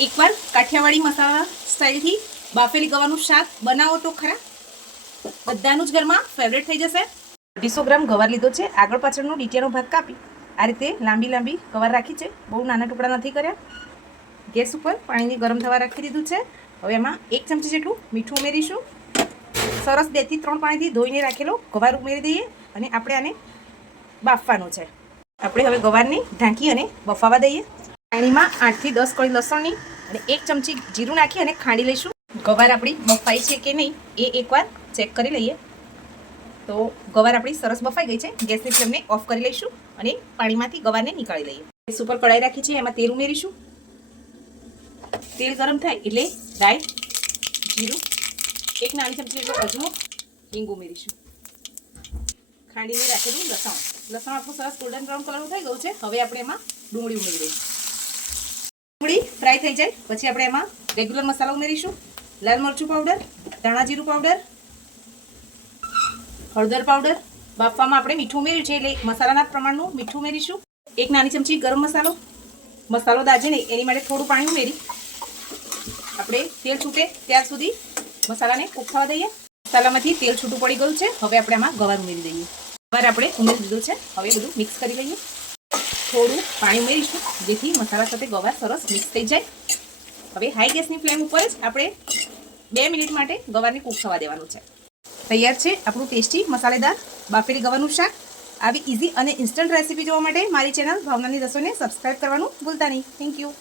એકવાર કાઠિયાવાડી મસાલા સ્ટાઇલથી બાફેલી ગવાનું શાક બનાવો તો ખરા, બધાનું જ ઘરમાં ફેવરેટ થઈ જશે। 250 ગ્રામ ગવાર લીધો છે। આગળ પાછળનો ડીટીયાનો ભાગ કાપી આ રીતે લાંબી લાંબી ગવાર રાખી છે, બહુ નાના ટુકડા નથી કર્યા। ગેસ ઉપર પાણીને ગરમ થવા રાખી દીધું છે। હવે એમાં 1 ચમચી જેટલું મીઠું ઉમેરીશું। સરસ 2 થી 3 પાણીથી ધોઈને રાખેલો ગવાર ઉમેરી દઈએ અને આપણે આને બાફવાનો છે। આપણે હવે ગવારને ઢાંકી અને બફાવા દઈએ। પાણીમાં 8 થી 10 કળી લસણની અને 1 ચમચી જીરું નાખી અને ખાંડી લઈશું। ગવાર આપણી બફાઈ છે કે નહીં એ એકવાર ચેક કરી લઈએ। તો ગવાર આપણી સરસ બફાઈ ગઈ છે। ગેસની ફ્લેમને ઓફ કરી લઈશું અને પાણીમાંથી ગવારને નીકાળી લઈએ। ગેસ ઉપર કઢાઈ રાખી છે, એમાં તેલ ઉમેરીશું। તેલ ગરમ થાય એટલે રાઈ, જીરું, 1 નાની ચમચી જેટલો અજમો, હિંગ ઉમેરીશું। ખાંડીને રાખેલું લસણ આપણું સરસ ગોલ્ડન બ્રાઉન કલરનું થઈ ગયું છે। હવે આપણે એમાં ડુંગળી ઉમેરી દઈશું। ડુંગળી ફ્રાય થઈ જાય પછી આપણે એમાં રેગ્યુલર મસાલા ઉમેરીશું। લાલ મરચું પાવડર, ધાણા જીરું પાવડર, હળદર પાવડર। બાફવામાં આપણે મીઠું ઉમેર્યું છે એટલે મસાલાના પ્રમાણનું મીઠું ઉમેરીશું। 1 નાની ચમચી ગરમ મસાલો દાજે નહીં એની માટે થોડું પાણી ઉમેરી આપણે તેલ છૂટે ત્યાર સુધી મસાલાને કૂક થવા દઈએ। મસાલામાંથી તેલ છૂટું પડી ગયું છે। હવે આપણે આમાં ગવાર ઉમેરી દઈએ। ગવાર આપણે ઉમેરી દીધું છે। હવે બધું મિક્સ કરી લઈએ। થોડું પાણી ઉમેરીશું જેથી મસાલા સાથે ગવાર સરસ મિક્સ થઈ જાય। હવે હાઈ ગેસની ફ્લેમ ઉપર જ આપણે 2 મિનિટ માટે ગવારને કૂક થવા દેવાનું છે। તૈયાર છે આપણું ટેસ્ટી મસાલેદાર બાફેલી ગવાનું શાક। આવી ઇઝી અને ઇન્સ્ટન્ટ રેસીપી જોવા માટે મારી ચેનલ ભાવનાની રસોઈને સબસ્ક્રાઇબ કરવાનું ભૂલતા નહીં। Thank you.